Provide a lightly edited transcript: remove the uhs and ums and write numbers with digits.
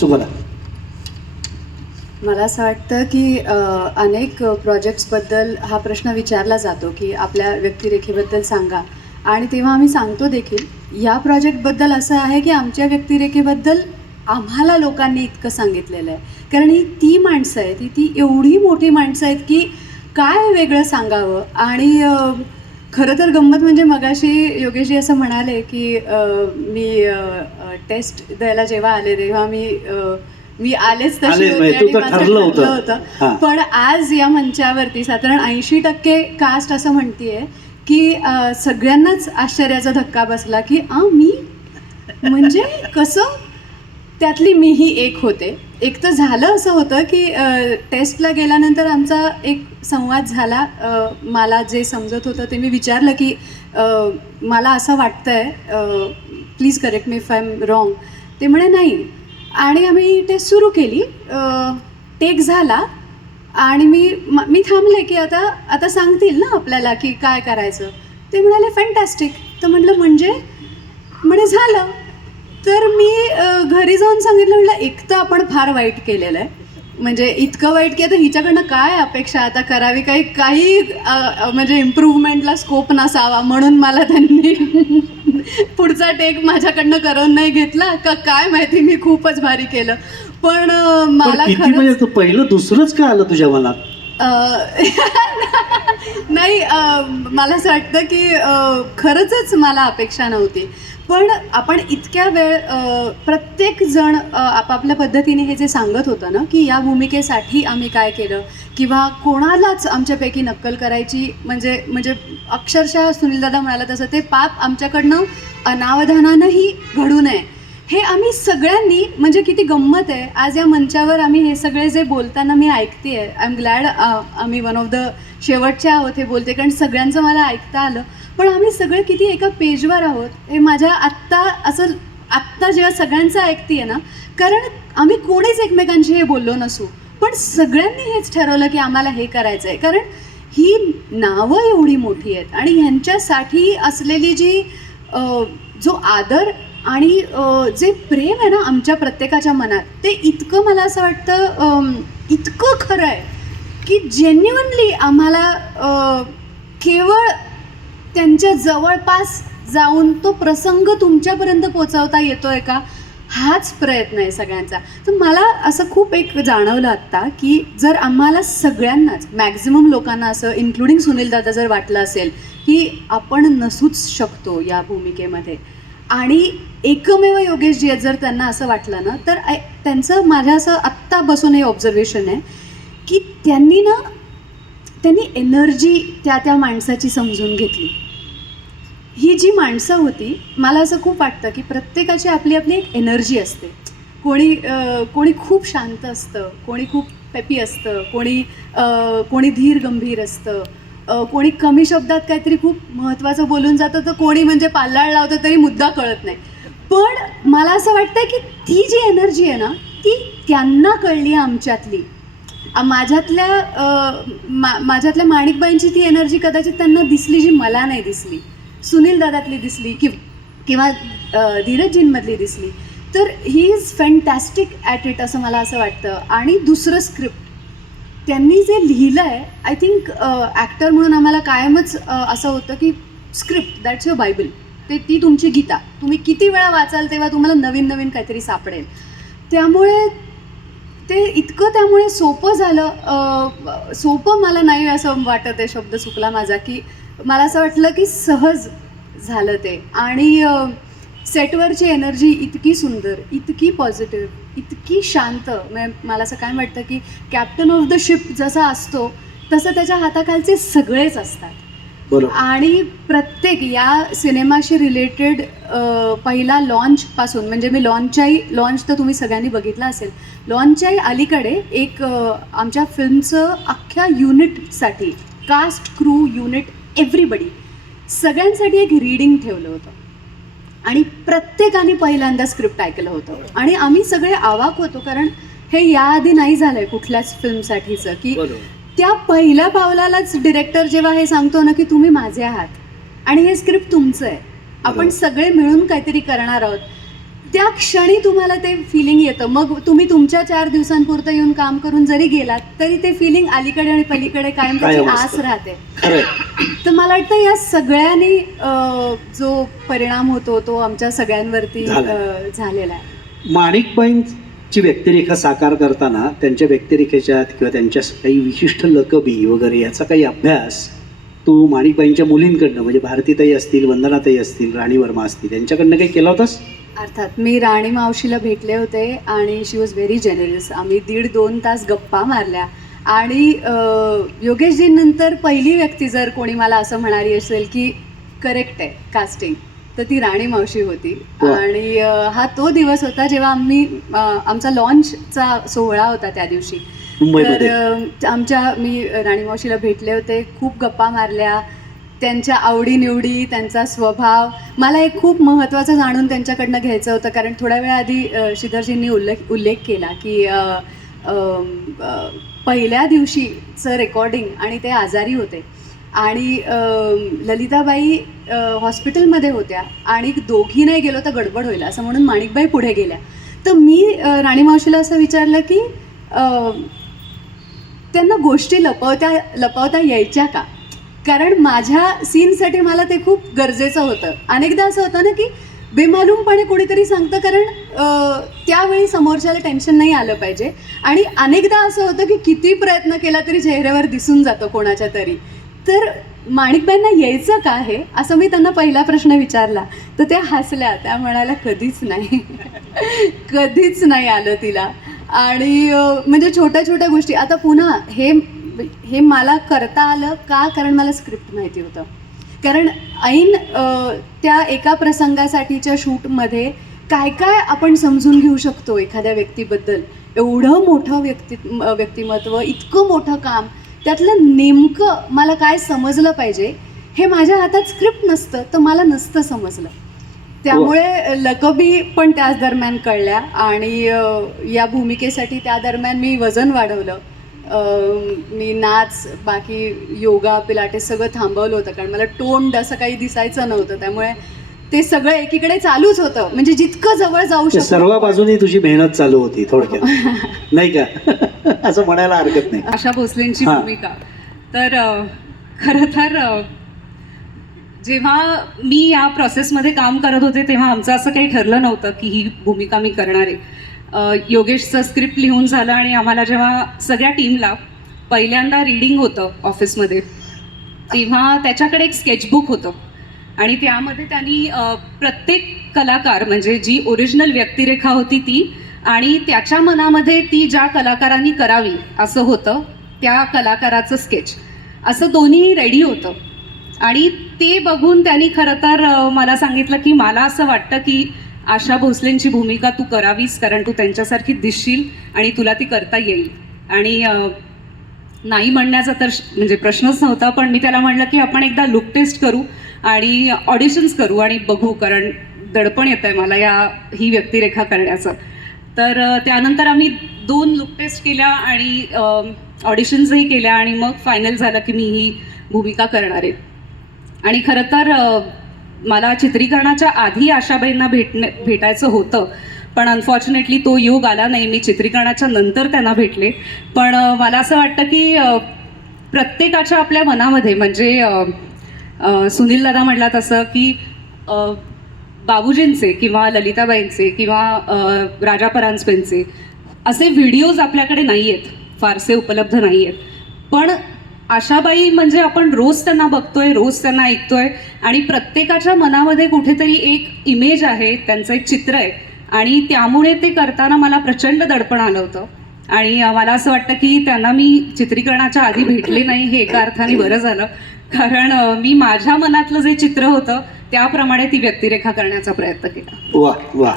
सुगला. मला असं वाटतं की अनेक प्रोजेक्ट्सबद्दल हा प्रश्न विचारला जातो की आपल्या व्यक्तिरेखेबद्दल सांगा, आणि तेव्हा आम्ही सांगतो देखील. या प्रोजेक्टबद्दल असं आहे की आमच्या व्यक्तिरेखेबद्दल आम्हाला लोकांनी इतकं सांगितलेलं आहे, कारण ही ती माणसं आहेत, ती एवढी मोठी माणसं आहेत की काय वेगळं सांगावं. आणि खरं तर गंमत म्हणजे मगाशी योगेशजी असं म्हणाले की मी टेस्ट द्यायला जेव्हा आले तेव्हा मी आलेच तशी होते आणि माझं ठरलं होतं. पण आज या मंचावरती साधारण 80% कास्ट असं म्हणतीये की सगळ्यांनाच आश्चर्याचा धक्का बसला की मी म्हणजे कसं, त्यातली मीही एक होते. एक तर झालं असं होतं की टेस्टला गेल्यानंतर आमचा एक संवाद झाला. मला जे समजत होतं ते मी विचारलं की मला असं वाटतंय, please correct me if I am wrong. ते म्हणे नाही. आणि आम्ही टेस्ट सुरू केली, टेक झाला आणि मी थांबले की आता सांगतील ना आपल्याला की काय करायचं. ते म्हणाले फॅन्टॅस्टिक. तर म्हटलं म्हणे झालं. तर मी घरी जाऊन सांगितलं, म्हटलं एक तर आपण फार वाईट केलेलं आहे, म्हणजे इतकं वाईट की आता हिच्याकडनं काय अपेक्षा आता करावी, काही म्हणजे इम्प्रूव्हमेंटला स्कोप नसावा, म्हणून मला त्यांनी पुढचा टेक माझ्याकडनं करून नाही घेतला का काय माहिती, मी खूपच भारी केलं. पण मला म्हणजे पहिलं दुसरंच का आलं तुझ्या मनात? नाही, मला असं वाटतं की खरंच मला अपेक्षा नव्हती. पण आपण इतक्या वेळ प्रत्येक जण आपापल्या पद्धतीने हे जे सांगत होतं ना की या भूमिकेसाठी आम्ही काय केलं, किंवा कोणालाच आमच्यापैकी नक्कल करायची म्हणजे अक्षरशः सुनीलदादा म्हणाला तसं ते पाप आमच्याकडनं अनावधानानंही घडू नये, हे आम्ही सगळ्यांनी. म्हणजे किती गंमत आहे, आज या मंचावर आम्ही हे सगळे जे बोलताना मी ऐकते आहे. आय एम ग्लॅड आम्ही वन ऑफ द शेवटच्या आहोत हे बोलते, कारण सगळ्यांचं मला ऐकता आलं. पण आम्ही सगळे किती एका पेजवर आहोत हे माझ्या आत्ता जेव्हा सगळ्यांचं ऐकते आहे ना, कारण आम्ही कोणीच एकमेकांशी हे बोललो नसू, पण सगळ्यांनी हेच ठरवलं की आम्हाला हे करायचं आहे, कारण ही नावं एवढी मोठी आहेत आणि ह्यांच्यासाठी असलेली जी जो आदर आणि जे प्रेम आहे ना आमच्या प्रत्येकाच्या मनात, ते इतकं मला असं वाटतं इतकं खरं आहे की जेन्युइनली आम्हाला केवळ त्यांच्या जवळपास जाऊन तो प्रसंग तुमच्यापर्यंत पोचवता येतोय का, हाच प्रयत्न आहे सगळ्यांचा. तर मला असं खूप एक जाणवलं आत्ता की जर आम्हाला सगळ्यांनाच, मॅक्झिमम लोकांना असं इन्क्लुडिंग सुनीलदादा जर वाटलं असेल की आपण नसूच शकतो या भूमिकेमध्ये, आणि एकमेव योगेशजी आहेत जर त्यांना असं वाटलं ना, तर त्यांचं माझ्या असं आत्ता बसून हे ऑब्झर्वेशन आहे की त्यांनी एनर्जी त्या माणसाची समजून घेतली. ही जी माणसं होती, मला असं खूप वाटतं की प्रत्येकाची आपली एक एनर्जी असते. कोणी खूप शांत असतं, कोणी खूप पेपी असतं, कोणी धीर गंभीर असतं, कोणी कमी शब्दात काहीतरी खूप महत्त्वाचं बोलून जातं, तर कोणी म्हणजे पाल्लाळ लावतं तरी मुद्दा कळत नाही. पण मला असं वाटतं की ती जी एनर्जी आहे ना, ती त्यांना कळली आमच्यातली. माझ्यातल्या माणिकबाईंची ती एनर्जी कदाचित त्यांना दिसली जी मला नाही दिसली, सुनील दादातली दिसली किंवा धीरजजींमधली दिसली. तर he is fantastic at it असं मला असं वाटतं. आणि दुसरं स्क्रिप्ट त्यांनी जे लिहिलं आहे, आय थिंक ॲक्टर म्हणून आम्हाला कायमच असं होतं की स्क्रिप्ट दॅट्स युअर बायबल, ती तुमची गीता. तुम्ही किती वेळा वाचाल तेव्हा तुम्हाला नवीन नवीन काहीतरी सापडेल. त्यामुळे ते इतकं त्यामुळे सोपं झालं. सोपं मला नाही असं वाटत आहे, शब्द चुकला माझा, की मला असं वाटलं की सहज झालं ते. आणि सेटवरची एनर्जी इतकी सुंदर, इतकी पॉझिटिव्ह, इतकी शांत. मला असं काय वाटतं की कॅप्टन ऑफ द शिप जसा असतो तसं त्याच्या हाताखालचे सगळेच असतात. आणि प्रत्येक या सिनेमाशी रिलेटेड पहिला लॉन्चपासून, म्हणजे मी लॉन्च तर तुम्ही सगळ्यांनी बघितला असेल, लॉन्चच्याही अलीकडे एक आमच्या फिल्मचं अख्ख्या युनिटसाठी, कास्ट, क्रू, युनिट, एव्हरीबडी, सगळ्यांसाठी एक रीडिंग ठेवलं होतं. आणि प्रत्येकाने पहिल्यांदा स्क्रिप्ट ऐकलं होतं आणि आम्ही सगळे अवाक होतो, कारण हे याआधी नाही झालं आहे कुठल्याच फिल्मसाठीचं, की त्या पहिल्या पावलालाच डिरेक्टर जेव्हा हे सांगतो ना की तुम्ही माझे आहात आणि हे स्क्रिप्ट तुमचं आहे, आपण सगळे मिळून काहीतरी करणार आहोत. त्या क्षणी तुम्हाला ते फिलिंग येतं. मग तुम्ही तुमच्या 4 दिवसांपुरतं येऊन काम करून जरी गेलात तरी ते फिलिंग अलीकडे आणि पलीकडे कायम त्याची कायम आस असतं. राहते. खरंय. तर मला वाटतं या सगळ्यांनी जो परिणाम होतो तो आमच्या सगळ्यांवरती झालाय. झालेला आहे. माणिकबाईंची व्यक्तिरेखा साकार करताना त्यांच्या व्यक्तिरेखेच्या किंवा त्यांच्या काही विशिष्ट लकबी वगैरे याचा काही अभ्यास तू माणिकबाईंच्या मुलींकडनं म्हणजे भारतीताई असतील, वंदनाताई असतील, राणी वर्मा असतील यांच्याकडनं काही केला होतास? अर्थात मी राणी मावशीला भेटले होते आणि शी वॉज व्हेरी जेनरस. आम्ही 1.5-2 तास गप्पा मारल्या आणि योगेशजींनंतर पहिली व्यक्ती जर कोणी मला असं म्हणाली असेल की करेक्ट आहे कास्टिंग, तर ती राणी मावशी होती. वा. आणि हा तो दिवस होता जेव्हा आम्ही आमचा लॉन्चचा सोहळा होता त्या दिवशी. मुंबईमध्ये. तर मी राणी मावशीला भेटले होते, खूप गप्पा मारल्या, त्यांच्या आवडीनिवडी, त्यांचा स्वभाव. मला एक खूप महत्त्वाचं जाणून त्यांच्याकडनं घ्यायचं होतं, कारण थोड्या वेळा आधी श्रीधरजींनी उल्लेख केला की पहिल्या दिवशीचं रेकॉर्डिंग आणि ते आजारी होते आणि ललिताबाई हॉस्पिटलमध्ये होत्या आणि दोघी नाही गेलो तर गडबड होईल असं म्हणून माणिकबाई पुढे गेल्या. तर मी राणी मावशीला असं विचारलं की त्यांना गोष्टी लपवता यायच्या का, कारण माझ्या सीनसाठी मला ते खूप गरजेचं होतं. अनेकदा असं होतं ना की बेमालूमपणे कोणीतरी सांगतं, कारण त्यावेळी समोरच्याला टेन्शन नाही आलं पाहिजे. आणि अनेकदा असं होतं की किती प्रयत्न केला तरी चेहऱ्यावर दिसून जातं कोणाच्या तरी. तर माणिकबाईंना यायचं का हे, असं मी त्यांना पहिला प्रश्न विचारला. तर त्या हसल्या, त्या म्हणाल्या कधीच नाही कधीच नाही आलं तिला. आणि म्हणजे छोट्या छोट्या गोष्टी. आता पुन्हा हे मला करता आलं का, कारण मला स्क्रिप्ट माहिती होतं. कारण ऐन त्या एका प्रसंगासाठीच्या शूटमध्ये काय काय आपण समजून घेऊ शकतो एखाद्या व्यक्तीबद्दल, एवढं मोठं व्यक्तिमत्व, इतकं मोठं काम, त्यातलं नेमकं मला काय समजलं पाहिजे हे माझ्या हातात स्क्रिप्ट नसतं तर मला नसतं समजलं. त्यामुळे लकबी पण त्याच दरम्यान कळल्या आणि या भूमिकेसाठी त्या दरम्यान मी वजन वाढवलं. मी नाच, बाकी योगा, पिलाटेस सगळं थांबवलं होतं, कारण मला टोन्ड असं काही दिसायचं नव्हतं. त्यामुळे ते सगळं एकीकडे चालूच होतं, म्हणजे जितकं जवळ जाऊ शकतो. सर्व बाजूनी तुझी मेहनत चालू होती थोडक्यात नाही का असं म्हणायला हरकत नाही. आशा भोसलेंची हां. भूमिका तर खरं तर जेव्हा मी या प्रोसेसमध्ये काम करत होते तेव्हा आमचं असं काही ठरलं नव्हतं की ही भूमिका मी करणार आहे. योगेशचं स्क्रिप्ट लिहून झालं आणि आम्हाला जेव्हा सगळ्या टीमला पहिल्यांदा रीडिंग होतं ऑफिसमध्ये, तेव्हा त्याच्याकडे एक स्केचबुक होतं आणि त्यामध्ये त्यांनी प्रत्येक कलाकार, म्हणजे जी ओरिजिनल व्यक्तिरेखा होती ती आणि त्याच्या मनामध्ये ती ज्या कलाकारांनी करावी असं होतं, त्या कलाकाराचं स्केच, असं दोन्ही रेडी होतं. आणि ते बघून त्यांनी खरं तर मला सांगितलं की मला असं वाटतं की आशा भोसलेंची भूमिका तू करावीस, कारण तू त्यांच्यासारखी दिसशील आणि तुला ती करता येईल. आणि नाही म्हणण्याचा तर म्हणजे प्रश्नच नव्हता, पण मी त्याला म्हणलं की आपण एकदा लुक टेस्ट करू आणि ऑडिशन्स करू आणि बघू, कारण दडपण येतं आहे मला ही व्यक्तिरेखा करण्याचं. तर त्यानंतर आम्ही 2 लुक टेस्ट केल्या आणि ऑडिशन्सही केल्या आणि मग फायनल झालं की मी ही भूमिका करणार आहे. आणि खरं तर मला चित्रीकरणाच्या आधी आशाबाईंना भेटायचं होतं, पण अनफॉर्च्युनेटली तो योग आला नाही. मी चित्रीकरणाच्या नंतर त्यांना भेटले. पण मला असं वाटतं की प्रत्येकाच्या आपल्या मनामध्ये, म्हणजे सुनील दादा म्हटला तसं की बाबूजींचे किंवा ललिताबाईंचे किंवा राजा परांजपेंचे असे व्हिडिओज आपल्याकडे नाही आहेत, फारसे उपलब्ध नाही आहेत. पण आशाबाई म्हणजे आपण रोज त्यांना बघतोय, रोज त्यांना ऐकतोय आणि प्रत्येकाच्या मनामध्ये कुठेतरी एक इमेज आहे, त्यांचं एक चित्र आहे आणि त्यामुळे ते करताना मला प्रचंड दडपण आलं होतं. आणि मला असं वाटतं की त्यांना मी चित्रीकरणाच्या आधी भेटले नाही हे एका अर्थाने बरं झालं, कारण मी माझ्या मनातलं जे चित्र होतं त्याप्रमाणे ती व्यक्तिरेखा करण्याचा प्रयत्न केला. वा वा.